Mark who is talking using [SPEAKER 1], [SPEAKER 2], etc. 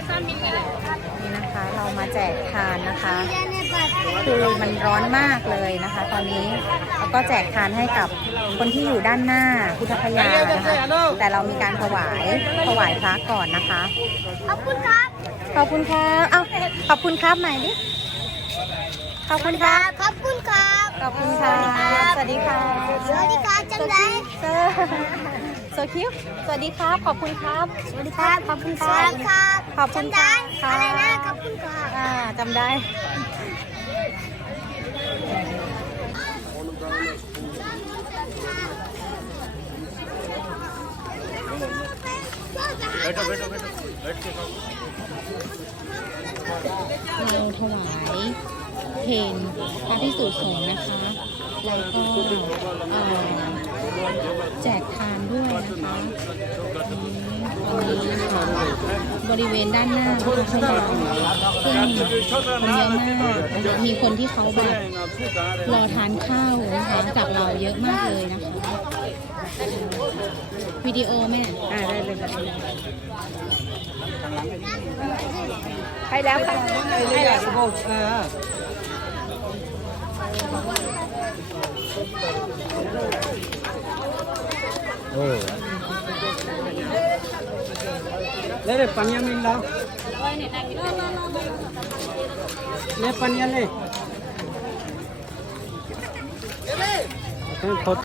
[SPEAKER 1] นี่นะคะเรามาแจกทานนะคะคือมันร้อนมากเลยนะคะ ตอนนี้แล้วก็แจกทานให้กับคนที่อยู่ด้านหน้าพุทธคยานะคะแต่เรามีการถวายพระก่อนนะคะ
[SPEAKER 2] ขอบคุณครับ
[SPEAKER 1] ขอบคุณครับเอ้าขอบคุณครับใหม่ดิขอบคุณครับ
[SPEAKER 2] ขอบคุณครับ
[SPEAKER 1] ขอบคุณครับสวัสดีค่ะ
[SPEAKER 2] สวัสดีครับจังไร
[SPEAKER 1] โซคิวสวัสดีครับขอบคุณครับ
[SPEAKER 2] สวัสดีครับ ขอบคุณครับ
[SPEAKER 1] ขอบคุณ
[SPEAKER 2] จำได้
[SPEAKER 1] ครับ
[SPEAKER 2] อะไรนะขอบคุณครับ
[SPEAKER 1] จำได้เราถวายเพลพระพิสุสงฆ์นะคะแล้วก็แจกทานด้วยนะคะวันนี้นะคะบริเวณด้านหน้าพุทธคยาซึ่งคนเยอะมากนะคะมีคนที่เขาแบบรอทานข้าวนะคะจากเราเยอะมากเลยนะคะวิดีโอแม่ได้เลยค่ะไปแล้วค่ะไปแล้ว
[SPEAKER 3] ले पनिया मिल रहा ले पनिया ले